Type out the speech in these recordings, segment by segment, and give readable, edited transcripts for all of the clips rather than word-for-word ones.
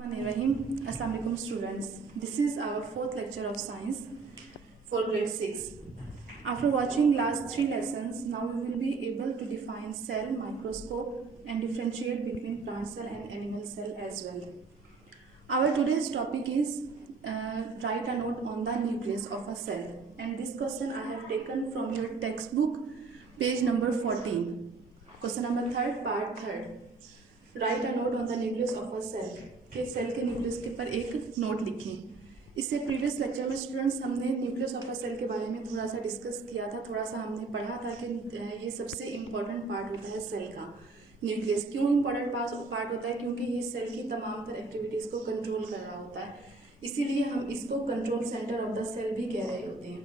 Assalamu alaikum students. This is our fourth lecture of science for grade 6. After watching last 3 lessons, now we will be able to define cell, microscope and differentiate between plant cell and animal cell as well. Our today's topic is write a note on the nucleus of a cell, and this question I have taken from your textbook, page number 14. Question number 3, part 3. Write a note on the nucleus of a cell के cell के nucleus के ऊपर एक note लिखें। इससे previous lecture में students हमने nucleus of a cell के बारे में थोड़ा सा डिस्कस किया था, थोड़ा सा हमने पढ़ा था कि ये सबसे इम्पॉर्टेंट पार्ट होता है सेल का। न्यूक्लियस क्यों इम्पॉर्टेंट पार्ट होता है? क्योंकि ये सेल की तमाम तर एक्टिविटीज़ को कंट्रोल कर रहा होता है, इसीलिए हम इसको control centre of the cell भी कह रहे होते हैं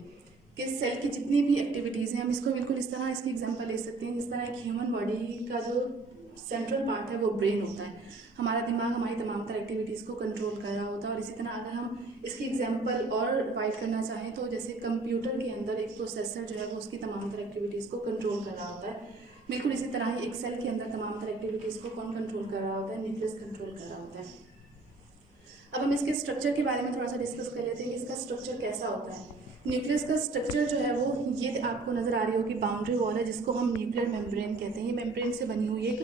कि सेल की जितनी भी एक्टिविटीज़ हैं हम इसको बिल्कुल इस तरह इसकी एग्जाम्पल ले सकते हैं। जिस तरह एक ह्यूमन बॉडी का जो सेंट्रल पार्ट है वो ब्रेन होता है, हमारा दिमाग हमारी तमाम तरह एक्टिविटीज़ को कंट्रोल कर रहा होता है। और इसी तरह अगर हम इसकी एग्जांपल और वाइड करना चाहें तो जैसे कंप्यूटर के अंदर एक प्रोसेसर जो है वो उसकी तमाम तरह एक्टिविटीज़ को कंट्रोल कर रहा होता है, बिल्कुल इसी तरह ही एक सेल के अंदर तमाम तरह एक्टिविटीज़ को कौन कंट्रोल कर रहा होता है? न्यूक्लियस कंट्रोल कर रहा होता है। अब हम इसके स्ट्रक्चर के बारे में थोड़ा सा डिस्कस कर लेते हैं कि इसका स्ट्रक्चर कैसा होता है। न्यूक्लियस का स्ट्रक्चर जो है वो ये आपको नज़र आ रही होगी, बाउंड्री वॉल है जिसको हम न्यूक्लियर मेम्ब्रेन कहते हैं। ये मेम्ब्रेन से बनी हुई एक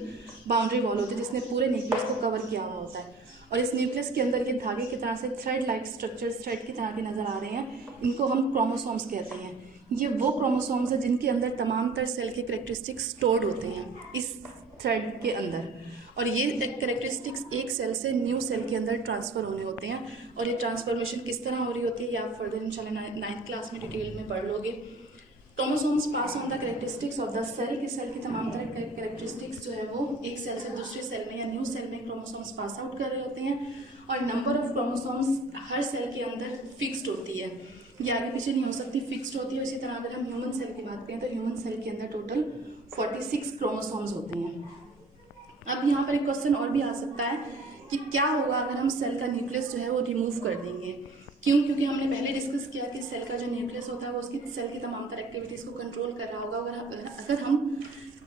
बाउंड्री वॉल होती है जिसने पूरे न्यूक्लियस को कवर किया हुआ होता है। और इस न्यूक्लियस के अंदर ये धागे की तरह से थ्रेड लाइक स्ट्रक्चर्स थ्रेड की तरह के नज़र आ रहे हैं, इनको हम क्रोमोसोम्स कहते हैं। ये वो क्रोमोसोम्स है जिनके अंदर तमाम तर सेल के करेक्टरिस्टिक्स स्टोर्ड होते हैं इस थ्रेड के अंदर, और ये करेक्टरिस्टिक्स एक सेल से न्यू सेल के अंदर ट्रांसफ़र होने होते हैं। और ये ट्रांसफॉर्मेशन किस तरह हो रही होती है ये आप फर्दर इंशाल्लाह 9th क्लास में डिटेल में पढ़ लोगे। Chromosomes pass on the characteristics of the cell की सेल की तमाम तरह करेक्टरिस्टिक्स जो है वो एक सेल से दूसरे सेल में या न्यू सेल में क्रोमोसोम्स पास आउट कर रहे होते हैं। और नंबर ऑफ क्रोमोसोम्स हर सेल के अंदर फिक्स्ड होती है, ये आगे पीछे नहीं हो सकती, फिक्स्ड होती है। इसी तरह अगर हम ह्यूमन सेल की बात करें तो ह्यूमन सेल के अंदर टोटल 46 क्रोमोसोम्स होते हैं। अब यहाँ पर एक क्वेश्चन और भी आ सकता है कि क्या होगा अगर हम सेल का न्यूक्लियस जो है वो रिमूव कर देंगे। क्यों? क्योंकि हमने पहले डिस्कस किया कि सेल का जो न्यूक्लियस होता है वो उसकी सेल की तमाम तरह एक्टिविटीज़ को कंट्रोल कर रहा होगा। अगर हम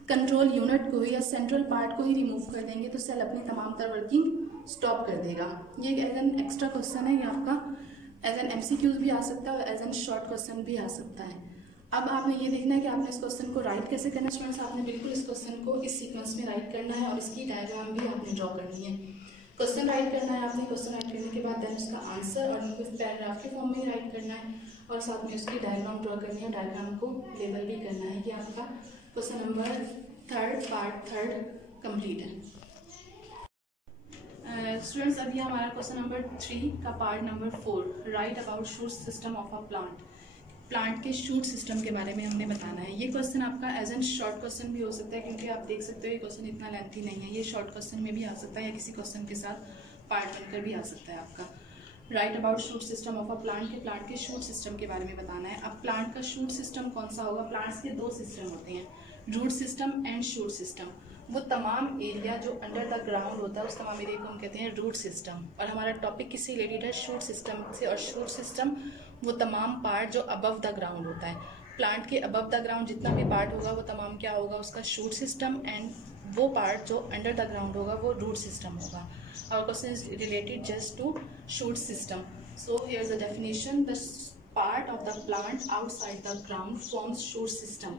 कंट्रोल यूनिट को या सेंट्रल पार्ट को ही रिमूव कर देंगे तो सेल अपनी तमाम तरह वर्किंग स्टॉप कर देगा। ये एज एन एक्स्ट्रा क्वेश्चन है, ये आपका एज एन MCQs भी आ सकता है और एज एन शॉर्ट क्वेश्चन भी आ सकता है। अब आपने ये देखना है कि आपने इस क्वेश्चन को राइट कैसे करना है। स्टूडेंट्स आपने बिल्कुल इस क्वेश्चन को इस सीक्वेंस में राइट करना है और इसकी डायग्राम भी आपने ड्रॉ करनी है। क्वेश्चन राइट करना है आपने, क्वेश्चन राइट करने के बाद देन उसका आंसर और उनको पैराग्राफ के फॉर्म में राइट करना है और साथ में उसकी डायग्राम ड्रॉ करनी है, डायग्राम को लेबल भी करना है। कि आपका क्वेश्चन नंबर 3 पार्ट 3 कंप्लीट है। स्टूडेंट्स अभी हमारा क्वेश्चन नंबर 3 का part number 4 right about shoot system of a plant के शूट सिस्टम के बारे में हमने बताना है। ये क्वेश्चन आपका एज एन शॉर्ट क्वेश्चन भी हो सकता है, क्योंकि आप देख सकते हो ये क्वेश्चन इतना लेंथी नहीं है, ये शॉर्ट क्वेश्चन में भी आ सकता है या किसी क्वेश्चन के साथ पार्ट बनकर भी आ सकता है आपका। Right about shoot system of a plant के शूट सिस्टम के बारे में बताना है। अब प्लांट का शूट सिस्टम कौन सा होगा? प्लांट्स के 2 सिस्टम होते हैं, root system and shoot system. वो तमाम एरिया जो अंडर द ग्राउंड होता है उस तमाम एरिया को हम कहते हैं रूट सिस्टम। और हमारा टॉपिक किससे रिलेटेड है? शूट सिस्टम से। और शूट सिस्टम वो तमाम पार्ट जो अबव द ग्राउंड होता है, प्लांट के अबव द ग्राउंड जितना भी पार्ट होगा वो तमाम क्या होगा? उसका शूट सिस्टम। एंड वो पार्ट जो अंडर द ग्राउंड होगा वो रूट सिस्टम होगा। और question is related just to shoot system. So here is the definition, the part of the plant outside the ground forms shoot system.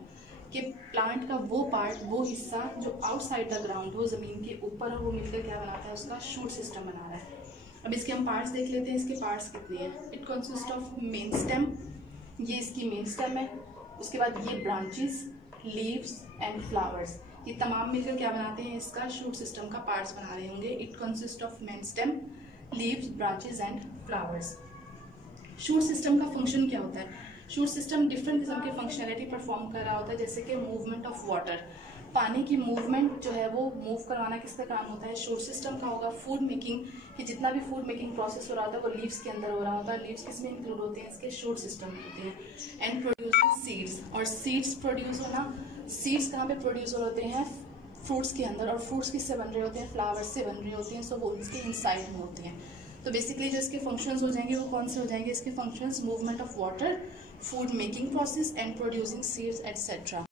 कि plant का वो part, वो हिस्सा जो आउटसाइड द ग्राउंड हो, ज़मीन के ऊपर हो, वो मिलकर क्या बनाता है? उसका शूट सिस्टम बना रहा है। अब इसके हम पार्ट्स देख लेते हैं। इसके पार्ट्स कितने हैं? It consist of main stem, ये इसकी मेन स्टेम है। उसके बाद ये ब्रांचेस, लीव्स एंड फ्लावर्स, ये तमाम मिलकर क्या बनाते हैं? इसका शूट सिस्टम का पार्ट्स बना रहे होंगे। It consist of main stem, leaves, branches and flowers. Shoot system का फंक्शन क्या होता है? शूट सिस्टम डिफरेंट किस्म की फंक्शनैलिटी परफॉर्म कर रहा होता है, जैसे कि मूवमेंट ऑफ वाटर, पानी की मूवमेंट जो है वो मूव करवाना किसका काम होता है? शूट सिस्टम का होगा। फूड मेकिंग, कि जितना भी फूड मेकिंग प्रोसेस हो रहा होता है वो लीव्स के अंदर हो रहा होता है। लीव्स किसमें इंक्लूड होते हैं? इसके शूट सिस्टम में होते हैं। एंड प्रोड्यूसिंग सीड्स, और सीड्स प्रोड्यूस होना, सीड्स कहाँ पे प्रोड्यूस होते हैं? फ्रूट्स के अंदर, और फ्रूट्स किससे बन रहे होते हैं? फ्लावर्स से बन रहे होते हैं। सो वो इसके इनसाइड में होते हैं। तो बेसिकली जो इसके फंक्शंस हो जाएंगे वो कौन से हो जाएंगे? इसके functions movement of water, food making process and producing seeds etcetera.